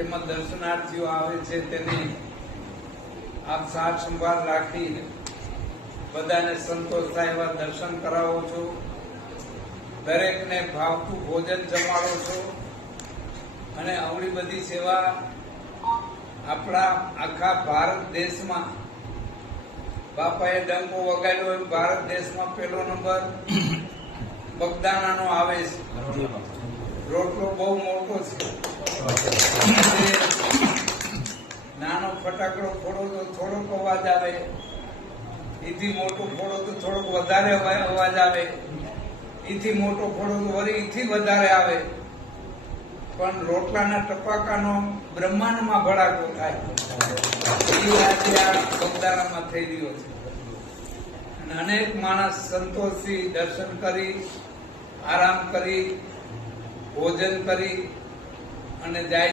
તેમાં દર્શનાર્થીઓ આવે છે તેની આપ સાર સંભાળ રાખી બધાને સંતોષ થાય એવા દર્શન કરાવો છો, દરેકને ભાવતું ભોજન જમાડો છો અને આવડી બધી સેવા આપણા આખા ભારત દેશમાં બાપાએ ડંકો વગાડ્યો એમ ભારત દેશમાં પહેલો નંબર બગદાણાનો આવે છે. રોટલો બહુ મોટો છે. નાનો ફટાકડો ફોડો તો થોડોક અવાજ આવે, એથી મોટો ફોડો તો થોડોક વધારે અવાજ આવે, એથી મોટો ફોડો તો વળી એથી વધારે આવે, પણ રોટલાના ટપાકાનો બ્રહ્માંડમાં ભડાકો થાય એ આજે આ બગદાણામાં થઈ રહ્યો છે. અને અનેક માણસ સંતોષથી દર્શન કરી, આરામ કરી, ભોજન કરી અને જાય.